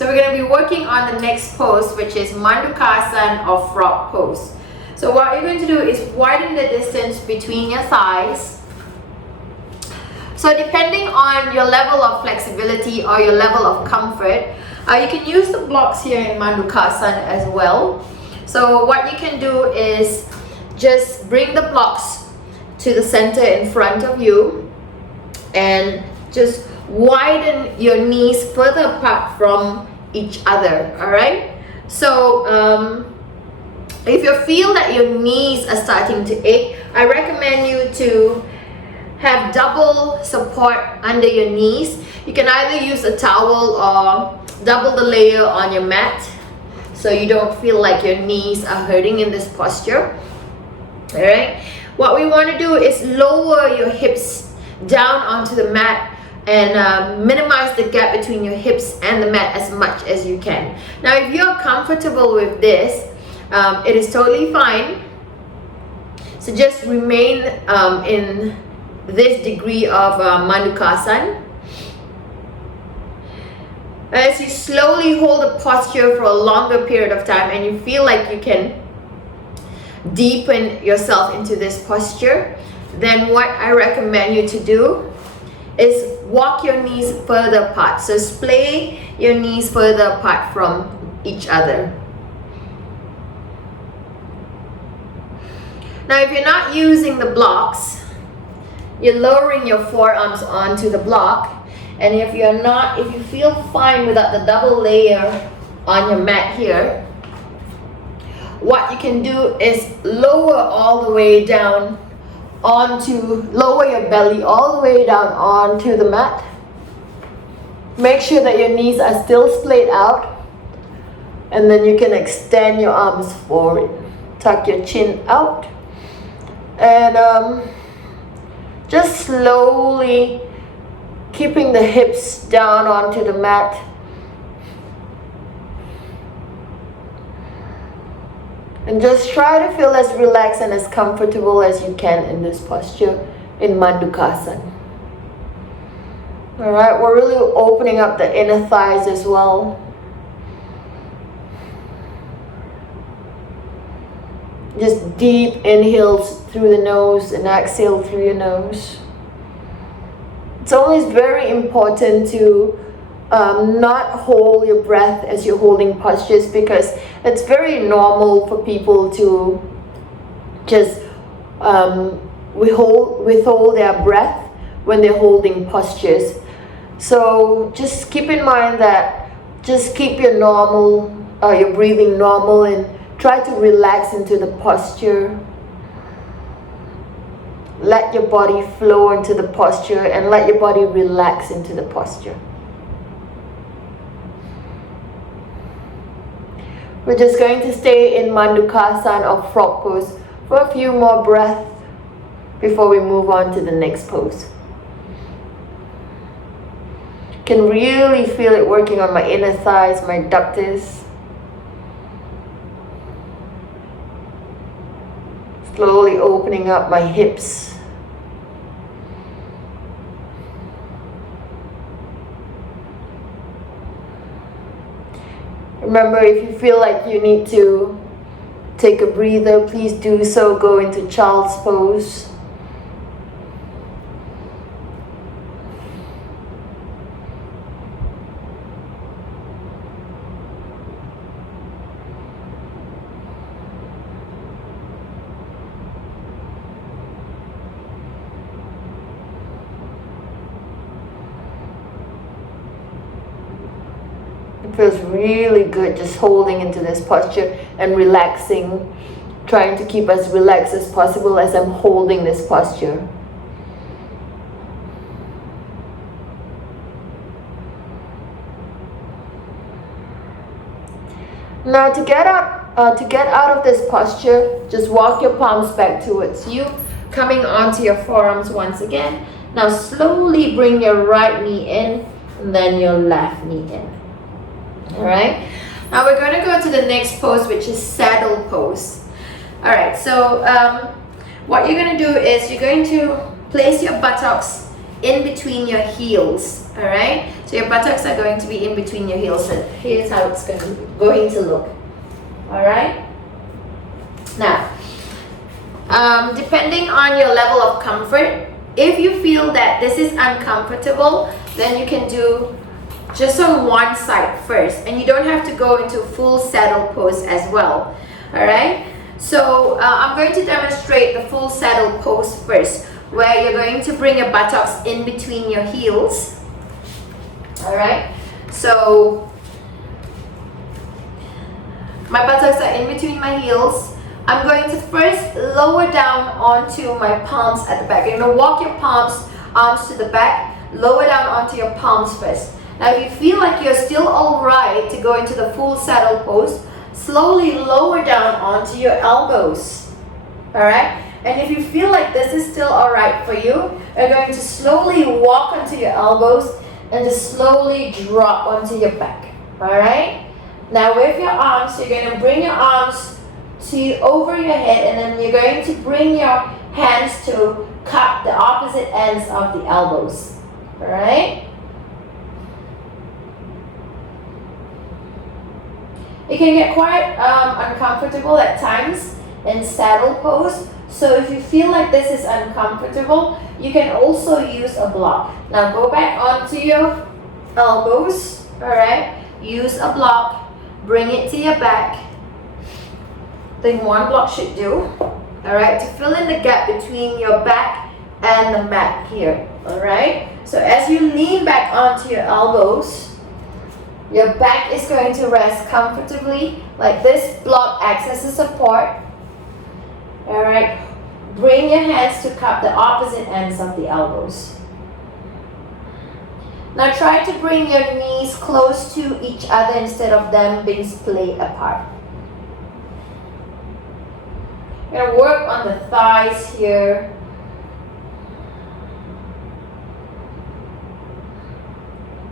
So we're going to be working on the next pose, which is Mandukasana or frog pose. So what you're going to do is widen the distance between your thighs. So depending on your level of flexibility or your level of comfort, you can use the blocks here in Mandukasana as well. So what you can do is just bring the blocks to the center in front of you and just widen your knees further apart from each other. All right, so if you feel that your knees are starting to ache, I recommend you to have double support under your knees. You can either use a towel or double the layer on your mat so you don't feel like your knees are hurting in this posture. All right, what we want to do is lower your hips down onto the mat and minimize the gap between your hips and the mat as much as you can. Now if you're comfortable with this, it is totally fine. So just remain in this degree of Mandukasana. As you slowly hold the posture for a longer period of time and you feel like you can deepen yourself into this posture, then what I recommend you to do is walk your knees further apart. So splay your knees further apart from each other. Now if you're not using the blocks, you're lowering your forearms onto the block. And if you feel fine without the double layer on your mat here, what you can do is lower all the way down lower your belly all the way down onto the mat. Make sure that your knees are still splayed out, and then you can extend your arms forward. Tuck your chin out, and just slowly keeping the hips down onto the mat. And just try to feel as relaxed and as comfortable as you can in this posture in Mandukasana. All right, we're really opening up the inner thighs as well. Just deep inhales through the nose and exhale through your nose. It's always very important to not hold your breath as you're holding postures, because it's very normal for people to just withhold their breath when they're holding postures. So just keep in mind that just keep your breathing normal and try to relax into the posture. Let your body flow into the posture and let your body relax into the posture. We're just going to stay in Mandukasana or frog pose for a few more breaths before we move on to the next pose. Can really feel it working on my inner thighs, my adductors. Slowly opening up my hips. Remember, if you feel like you need to take a breather, please do so. Go into child's pose. It feels really good just holding into this posture and relaxing, trying to keep as relaxed as possible as I'm holding this posture. Now to get out of this posture, just walk your palms back towards you, coming onto your forearms once again. Now slowly bring your right knee in and then your left knee in. Alright, now we're going to go to the next pose, which is saddle pose. Alright, so what you're going to do is you're going to place your buttocks in between your heels. Alright, So your buttocks are going to be in between your heels. So here's how it's going to look. All right. Now, depending on your level of comfort, if you feel that this is uncomfortable, then you can do just on one side first, and you don't have to go into full saddle pose as well. All right. So I'm going to demonstrate the full saddle pose first, where you're going to bring your buttocks in between your heels. All right. So my buttocks are in between my heels. I'm going to first lower down onto my palms at the back. You're going to walk your arms to the back, lower down onto your palms first. Now, if you feel like you're still all right to go into the full saddle pose, slowly lower down onto your elbows. All right? And if you feel like this is still all right for you, you're going to slowly walk onto your elbows and just slowly drop onto your back. All right? Now, with your arms, you're going to bring your arms over your head, and then you're going to bring your hands to cup the opposite ends of the elbows. All right? It can get quite uncomfortable at times in saddle pose. So if you feel like this is uncomfortable, you can also use a block. Now go back onto your elbows. All right? Use a block. Bring it to your back. Then one block should do. All right, to fill in the gap between your back and the mat here. All right, so as you lean back onto your elbows, your back is going to rest comfortably. Like this block acts as a support. All right, bring your hands to cup the opposite ends of the elbows. Now try to bring your knees close to each other instead of them being splayed apart. You're going to work on the thighs here.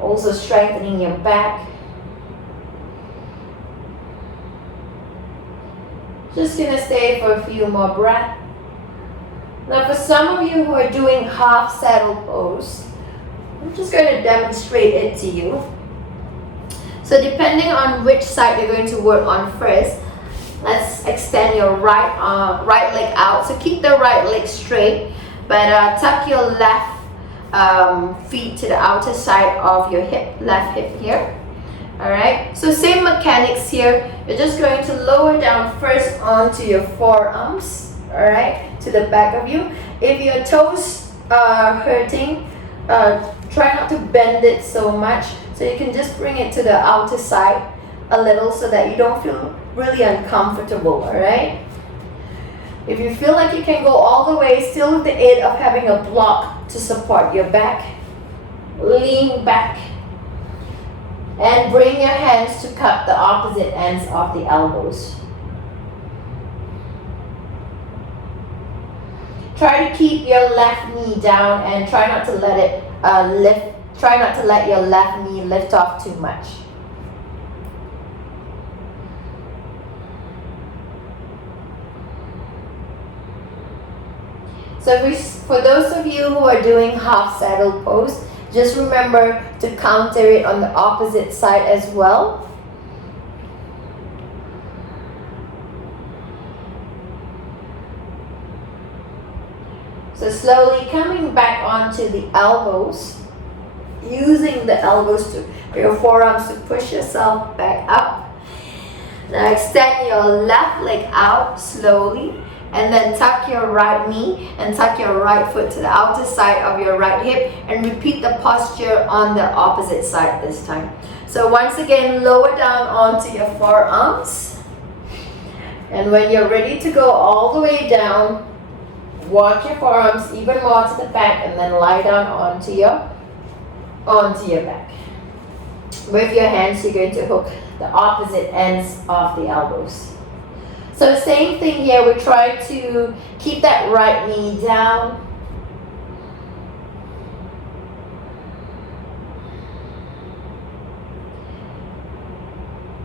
Also strengthening your back. Just going to stay for a few more breaths. Now for some of you who are doing half saddle pose, I'm just going to demonstrate it to you. So depending on which side you're going to work on first, let's extend your right leg out. So keep the right leg straight, but tuck your left feet to the outer side of your left hip here. All right. So same mechanics here. You're just going to lower down first onto your forearms. All right, to the back of you. If your toes are hurting, try not to bend it so much. So you can just bring it to the outer side a little so that you don't feel really uncomfortable, all right? If you feel like you can go all the way, still with the aid of having a block to support your back, lean back and bring your hands to cup the opposite ends of the elbows. Try to keep your left knee down and try not to let it lift. Try not to let your left knee lift off too much. So for those of you who are doing half saddle pose, just remember to counter it on the opposite side as well. So slowly coming back onto the elbows, using the elbows to your forearms to push yourself back up. Now extend your left leg out slowly, and then tuck your right knee and tuck your right foot to the outer side of your right hip, and repeat the posture on the opposite side this time. So once again, lower down onto your forearms, and when you're ready to go all the way down, walk your forearms even more to the back, and then lie down onto your back. With your hands, you're going to hook the opposite ends of the elbows. So same thing here, we try to keep that right knee down.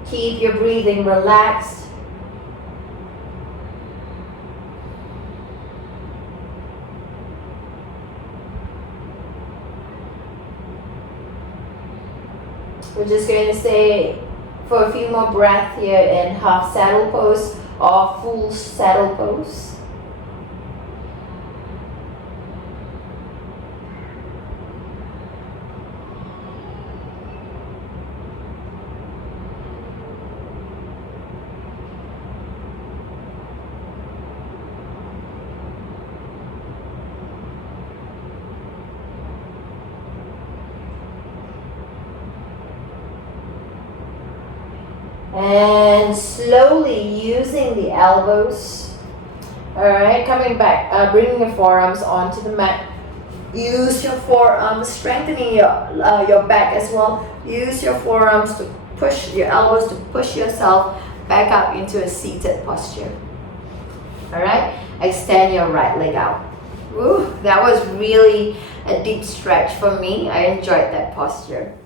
Keep your breathing relaxed. We're just going to stay for a few more breaths here in half saddle pose or full saddle pose. And slowly using the elbows. Alright, coming back, bringing your forearms onto the mat. Use your forearms, strengthening your back as well. Use your forearms to push, your elbows to push yourself back up into a seated posture. Alright, extend your right leg out. Ooh, that was really a deep stretch for me. I enjoyed that posture.